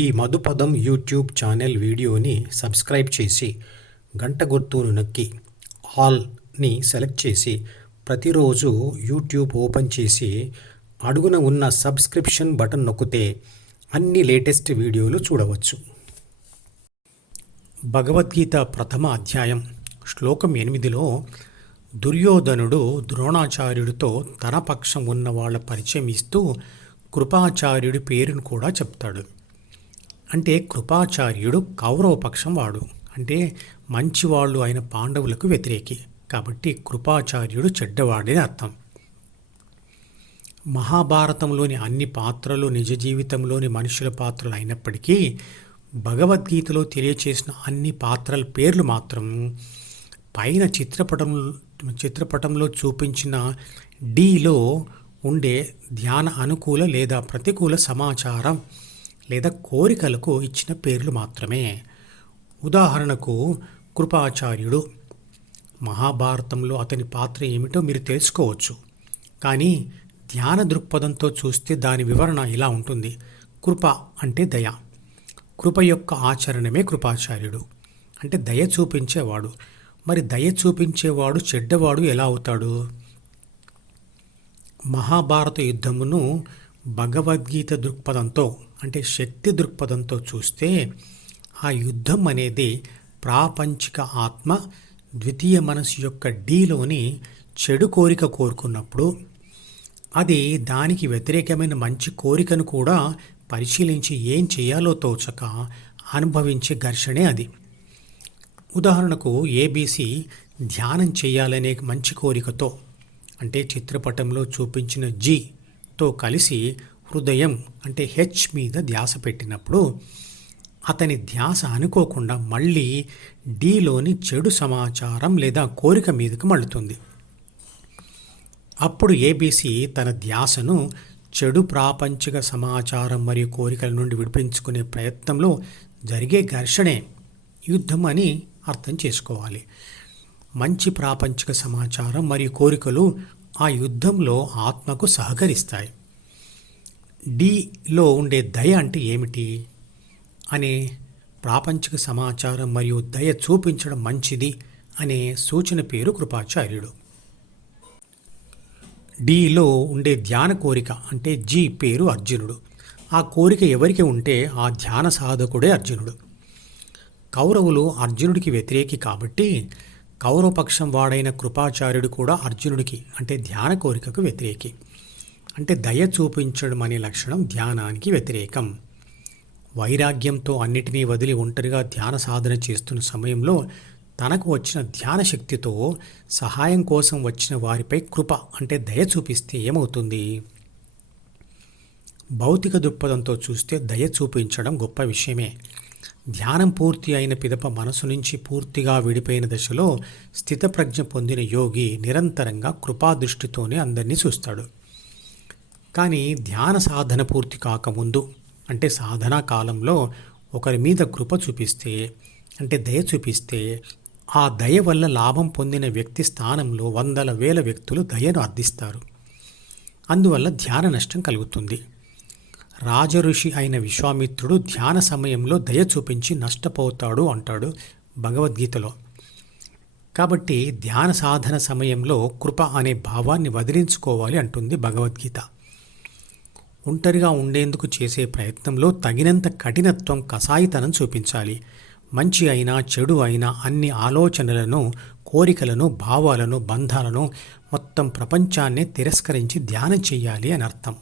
ఈ Madhupadam YouTube channel వీడియోని subscribe చేసి గంట గుర్తును నొక్కి ఆల్ని సెలెక్ట్ చేసి ప్రతిరోజు యూట్యూబ్ ఓపెన్ చేసి అడుగున ఉన్న సబ్స్క్రిప్షన్ బటన్ నొక్కితే అన్ని లేటెస్ట్ వీడియోలు చూడవచ్చు. భగవద్గీత ప్రథమ అధ్యాయం శ్లోకం ఎనిమిదిలో దుర్యోధనుడు ద్రోణాచార్యుడితో తన పక్షం ఉన్న వాళ్ళ పరిచయం ఇస్తూ కృపాచార్యుడి పేరును కూడా చెప్తాడు. అంటే కృపాచార్యుడు కౌరవ పక్షం వాడు. అంటే మంచివాళ్ళు అయిన పాండవులకు వ్యతిరేకి. కాబట్టి కృపాచార్యుడు చెడ్డవాడని అర్థం. మహాభారతంలోని అన్ని పాత్రలు నిజ జీవితంలోని మనుషుల పాత్రలు అయినప్పటికీ భగవద్గీతలో తెలియచేసిన అన్ని పాత్రల పేర్లు మాత్రం పైన చిత్రపటం చిత్రపటంలో చూపించిన డీలో ఉండే ధ్యాన అనుకూల లేదా ప్రతికూల సమాచారం లేదా కోరికలకు ఇచ్చిన పేర్లు మాత్రమే. ఉదాహరణకు కృపాచార్యుడు మహాభారతంలో అతని పాత్ర ఏమిటో మీరు తెలుసుకోవచ్చు. కానీ ధ్యాన దృక్పథంతో చూస్తే దాని వివరణ ఇలా ఉంటుంది. కృప అంటే దయ. కృప యొక్క ఆచరణమే కృపాచార్యుడు. అంటే దయ చూపించేవాడు. మరి దయ చూపించేవాడు చెడ్డవాడు ఎలా అవుతాడు? మహాభారత యుద్ధమును భగవద్గీత దృక్పథంతో అంటే శక్తి దృక్పథంతో చూస్తే ఆ యుద్ధం అనేది ప్రాపంచిక ఆత్మ ద్వితీయ మనసు యొక్క డీలోని చెడు కోరిక కోరుకున్నప్పుడు అది దానికి వ్యతిరేకమైన మంచి కోరికను కూడా పరిశీలించి ఏం చేయాలో తోచక అనుభవించే ఘర్షణే అది. ఉదాహరణకు ఏబీసీ ధ్యానం చేయాలనే మంచి కోరికతో అంటే చిత్రపటంలో చూపించిన తో కలిసి హృదయం అంటే హెచ్ మీద ధ్యాస పెట్టినప్పుడు అతని ధ్యాస అనుకోకుండా మళ్ళీ డీలోని చెడు సమాచారం లేదా కోరిక మీదకి మళ్ళుతుంది. అప్పుడు ఏబీసీ తన ధ్యాసను చెడు ప్రాపంచిక సమాచారం మరియు కోరికల నుండి విడిపించుకునే ప్రయత్నంలో జరిగే ఘర్షణే యుద్ధం అని అర్థం చేసుకోవాలి. మంచి ప్రాపంచిక సమాచారం మరియు కోరికలు ఆ యుద్ధంలో ఆత్మకు సహకరిస్తాయి. డిలో ఉండే దయ అంటే ఏమిటి? అనే ప్రాపంచిక సమాచారం మరియు దయ చూపించడం మంచిది అనే సూచన పేరు కృపాచార్యుడు. డిలో ఉండే ధ్యాన కోరిక అంటే జీ పేరు అర్జునుడు. ఆ కోరిక ఎవరికి ఉంటే ఆ ధ్యాన సాధకుడే అర్జునుడు. కౌరవులు అర్జునుడికి వ్యతిరేకి కాబట్టి కౌరవపక్షం వాడైన కృపాచార్యుడు కూడా అర్జునుడికి అంటే ధ్యాన కోరికకు వ్యతిరేకి. అంటే దయ చూపించడం అనే లక్షణం ధ్యానానికి వ్యతిరేకం. వైరాగ్యంతో అన్నిటినీ వదిలి ఒంటరిగా ధ్యాన సాధన చేస్తున్న సమయంలో తనకు వచ్చిన ధ్యాన శక్తితో సహాయం కోసం వచ్చిన వారిపై కృప అంటే దయ చూపిస్తే ఏమవుతుంది? భౌతిక దృక్పథంతో చూస్తే దయ చూపించడం గొప్ప విషయమే. ధ్యానం పూర్తి అయిన పిదప మనసు నుంచి పూర్తిగా విడిపోయిన దశలో స్థితప్రజ్ఞ పొందిన యోగి నిరంతరంగా కృపాదృష్టితోనే అందరినీ చూస్తాడు. కానీ ధ్యాన సాధన పూర్తి కాకముందు అంటే సాధనా కాలంలో ఒకరి మీద కృప చూపిస్తే అంటే దయ చూపిస్తే ఆ దయ వల్ల లాభం పొందిన వ్యక్తి స్థానంలో వందల వేల వ్యక్తులు దయను అర్థిస్తారు. అందువల్ల ధ్యాన నష్టం కలుగుతుంది. రాజఋషి అయిన విశ్వామిత్రుడు ధ్యాన సమయంలో దయ చూపించి నష్టపోతాడు అంటాడు భగవద్గీతలో. కాబట్టి ధ్యాన సాధన సమయంలో కృప అనే భావాన్ని వదిలించుకోవాలి అంటుంది భగవద్గీత. ఒంటరిగా ఉండేందుకు చేసే ప్రయత్నంలో తగినంత కఠినత్వం కసాయితనం చూపించాలి. మంచి అయినా చెడు అయినా అన్ని ఆలోచనలను కోరికలను భావాలను బంధాలను మొత్తం ప్రపంచాన్నే తిరస్కరించి ధ్యానం చేయాలి అని అర్థం.